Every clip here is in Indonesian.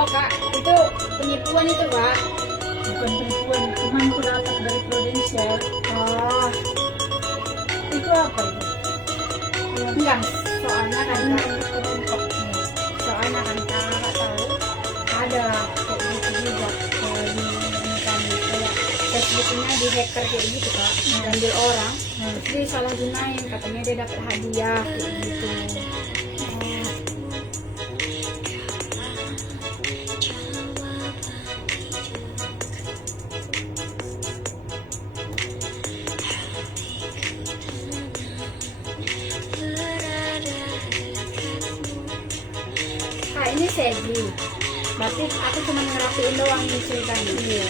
Oh kak, itu penipuan itu kak? Bukan penipuan, cuman aku dapat dari Prudential. Oh, Itu apa itu? enggak. Soalnya kan kak, Untuk soalnya kan kak nggak tahu ada kayak gitu juga kayak di ini kan kayak Facebooknya di hacker kayak gitu kak, ngambil orang, terus dia salah gunain, katanya dia dapat hadiah kayak gitu. Kak ini segi, berarti aku cuma ngerapiin doang nih ceritanya. Iya.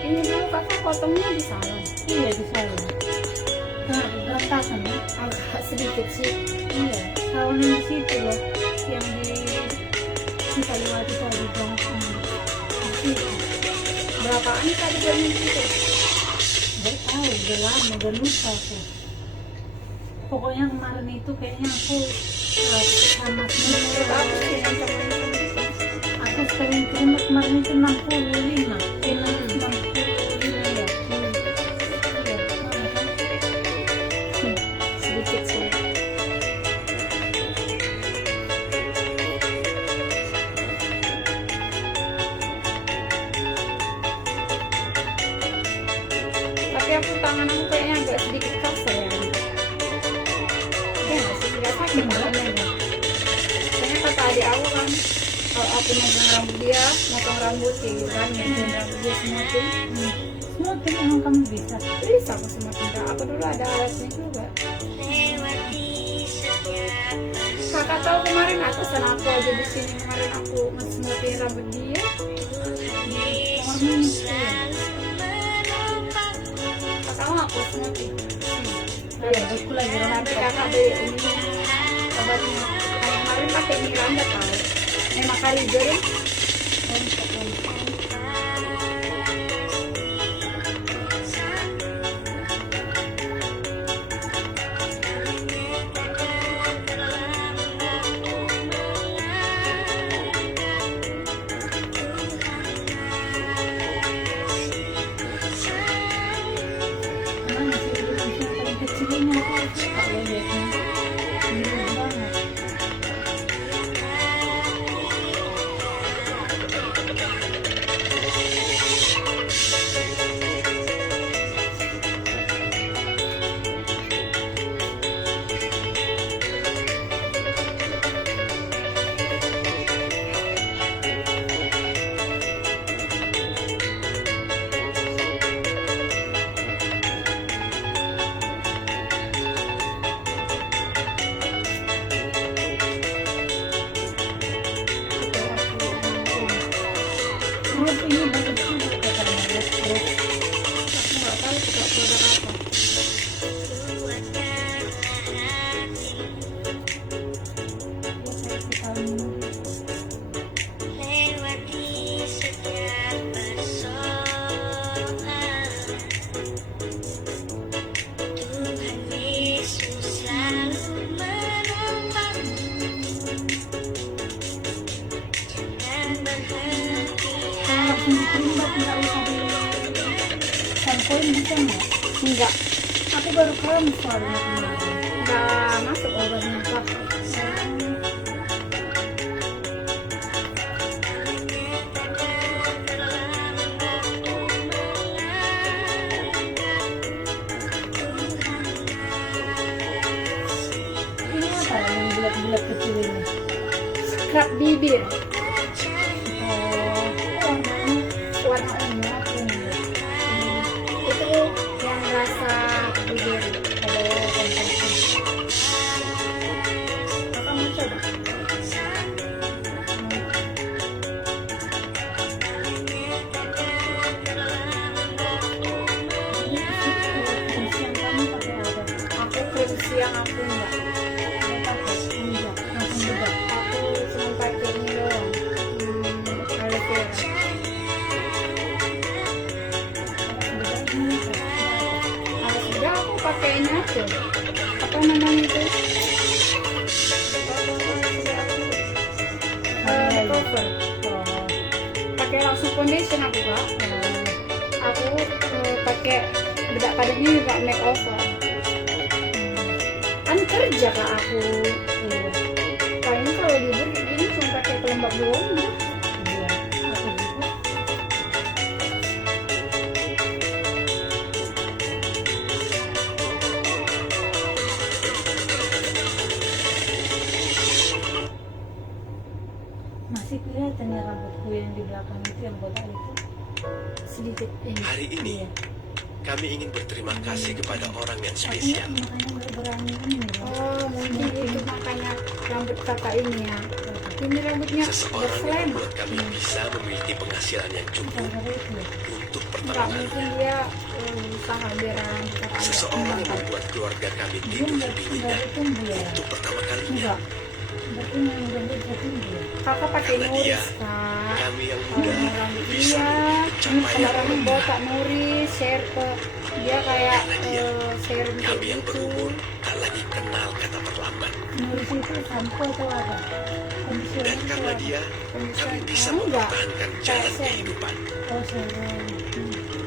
Ini dulu kakak potongnya di salon, Iya di salon. Nah, berantakan ya. agak sedikit sih. Iya, salon yang di situ loh, yang di kita lewati tadi dong. Di situ. Berapaan tadi jualnya gitu? Gak tahu, udah lama, udah lupa aku. Pokoknya kemarin itu kayaknya aku sama Menurut aku sih yang sama aku pengen terima kemarin itu 65 65 ya. sedikit sih. Tapi aku tangan aku kayaknya agak sedikit kasar ya. Ya nggak sih, nggak sakit tangannya deh. Soalnya kata adik aku kan, kalau aku megang rambut dia, motong rambut kayak gitu kan, nyetin rambut dia semakin Semua tuh emang kamu bisa. bisa aku semakin kak. Aku dulu ada alatnya juga. Kakak tahu kemarin aku aku aja di sini kemarin aku nge-smoothie rambut dia di kamar mandi. Kakak mau aku smoothie. Iya, aku lagi Tapi rambut. kakak beli ini obatnya. Kayak kemarin pakai ini lambat tahu. Ini makarizo ya. Emang masih belum bisa paling kecil ini aku suka loh liatnya. Mirip banget. nggak usah di sampoin bisa nggak? Enggak, Aku baru kamu soalnya kemarin. enggak masuk obatnya Pak. Ini apa yang bulat-bulat kecil ini? Scrub bibir. Oh, warnanya Warna ungu. Itu yang rasa bibir. kalau kontraksi. Kakak mau coba? Ini yang kamu pakai apa? Aku krim siang aku enggak. Kamu pakai enggak langsung bedak. Aku cuma pakai ini doang. Aloe vera. Bedak ini apa? Kalau sudah aku pakai ini aja. Apa namanya itu? Makeover. Oh, Pakai langsung foundation aku Kak. Aku pakai bedak padanya juga makeover. Kan kerja Kak aku. iya, Kayaknya kalau jujur ini cuma pakai pelembab doang. Udah. iya. Aku juga. Masih kelihatan ya rambutku yang di belakang itu yang botak itu. Sedikit ini. Hari ini, Iya. kami ingin berterima kasih kepada orang yang Aku spesial. makanya nggak berani ini loh. Oh, mungkin itu makanya rambut kakak ini ya. Ini rambutnya Seseorang yang berselem. membuat kami bisa memiliki penghasilan yang cukup Gara-gara itu ya. untuk Enggak, pertama mungkin kalinya. dia usaha biar rambut kakak agak Seseorang yang kembang. membuat keluarga kami Dia tidur nggak lebih nggak nyenyak tumbuh ya. untuk pertama kalinya. Enggak, Berarti memang rambut nggak tumbuh ya. kakak pakai Karena nuris dia, Kak. Kami yang Kalau muda mau rambut bisa dia, memiliki kalau pencapaian rambut yang botak nuris, serpe, dia kayak Karena dia, serum kayak Kami yang gitu. berumur tak lagi kenal kata terlambat. Nulis itu sampo atau apa? Conditioner Dan atau karena apa? dia, kami bisa Enggak. mempertahankan Kayak jalan serum. kehidupan Oh serum.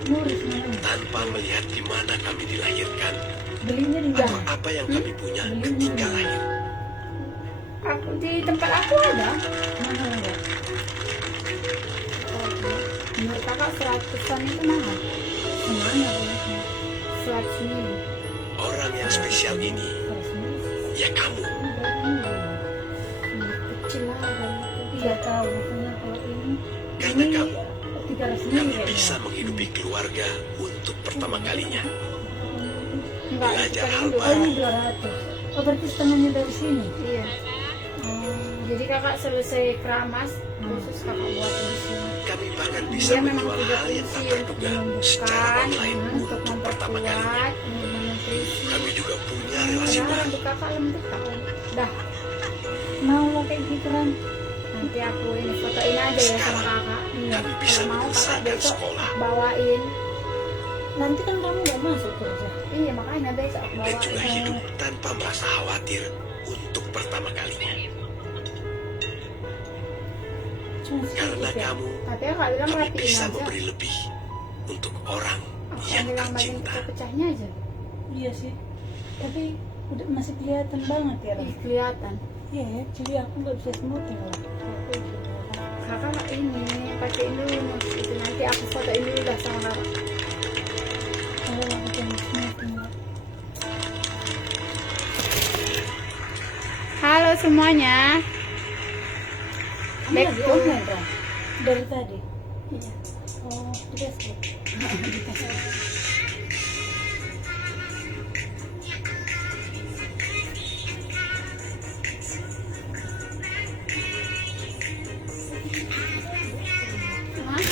Nulis namanya. tanpa melihat di mana kami dilahirkan Belinya di atau mana? apa yang kami punya ketika lahir. Aku di tempat aku ada. Mahal nggak? Menurut kakak 100-an itu mahal. Semuanya banyaknya. 100 mili. Orang yang spesial ini, ya kamu. Kecil lah rambut. Tidak tahu makanya kalau ini Karena kamu, 300 kami mili bisa menghidupi keluarga untuk pertama kalinya. Enggak, Belajar bukan hal dulu. Oh ini 200. Oh berarti setengahnya dari sini. Iya. Oh, Jadi kakak selesai keramas, khusus kakak buat di sini. Kami bahkan bisa Dia memang menjual punya hal yang tak fungsi untuk terduga secara menyembuhkan, online untuk untuk pertama kalinya. memperkuat, untuk menutrisi. Kami juga punya relasi Padahal baru. rambut kakak lembut kak. Dah, mau lo kayak gitu kan? nanti aku ini fotoin aja ya sama kakak. Iya. Kami bisa Kalau mau kakak menyelesaikan besok sekolah bawain. Nanti kan kamu nggak masuk kerja. Iya makanya besok aku dan juga bawain. hidup tanpa merasa khawatir untuk pertama kalinya. Cuma Karena sedikit ya. kamu, Tapi kakak bilang kami rapiin bisa aja. memberi lebih untuk orang Aku yang bilang bagian tercinta. pecahnya aja. Iya sih. Tapi udah masih kelihatan banget ya. Ram. Ih, kelihatan. Iya ya. Jadi aku nggak bisa smoothing loh. Aku juga. Kakak ini pakai ini dulu itu nanti aku fotoin dulu dah sama kakak. Kalau aku pengen smoothing lah. Halo semuanya. Kamu Back lagi to- online Ram? Dari tadi. Iya. Oh, di Facebook. Hah?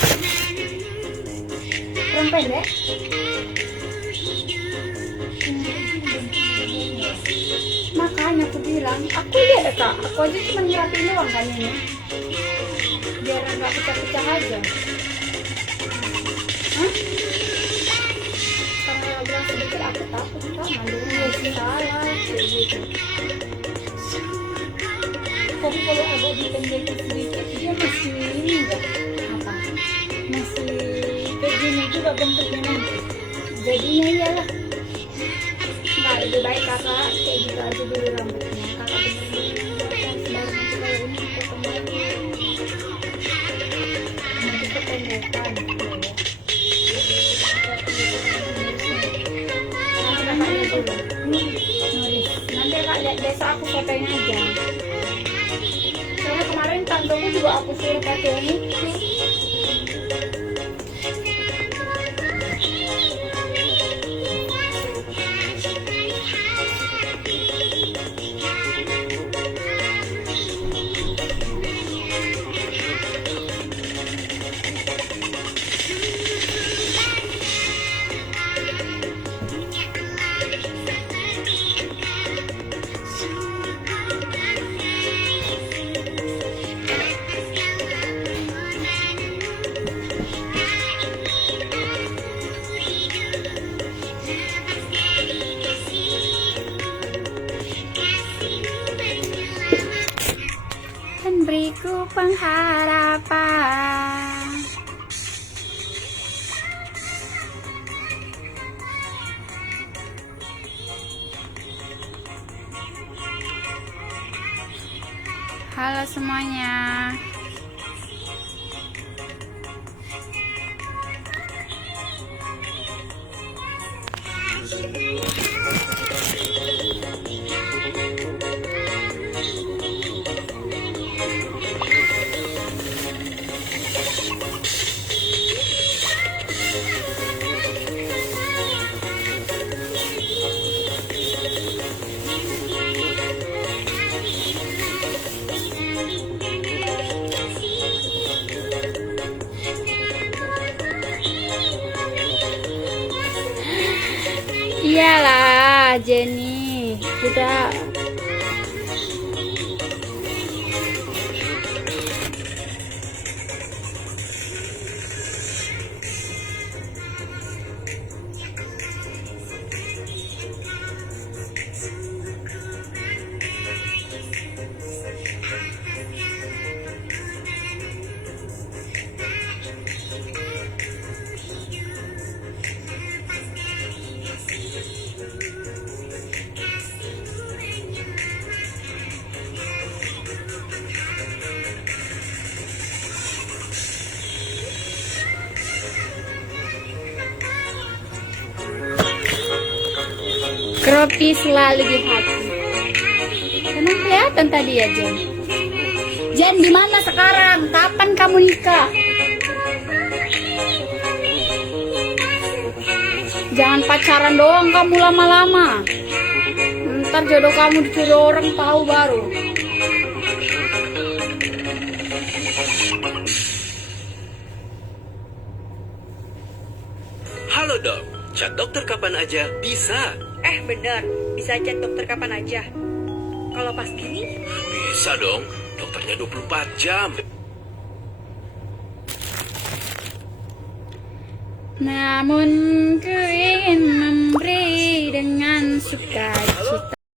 Kurang pendek? Makanya aku bilang, aku lihat ya kak, aku aja cuma ngiratin doang kan ini. Biar nggak pecah-pecah aja. Hah? Karena bilang sedikit aku takut kan, mandirinya salah kayak gitu. Tapi kalau agak dipendekin sedikit, dia masih ini enggak? Apa? Masih gini juga bentuknya nanti. Jadinya iyalah. Nggak, lebih baik kakak kayak gitu aja dulu rambutnya. Kakak bener-bener baru nanti kalau ini potong lagi. Nanti kependekan. Nah, kakak lihat dulu. Nanti kakak lihat besok aku fotoin aja. Soalnya kemarin tanteku juga aku suruh pakai yang itu. Beriku pengharapan. Halo semuanya. Iyalah Jenny, kita Kropi selalu di hati. Emang kelihatan tadi ya Jen? Jen di mana sekarang? Kapan kamu nikah? Jangan pacaran doang kamu lama-lama. Ntar jodoh kamu dicuri orang tahu baru. Halo dok, chat dokter kapan aja bisa. Bener, bisa chat dokter kapan aja. Kalau pas gini, Bisa dong, dokternya 24 jam. Namun ku ingin memberi dengan sukacita.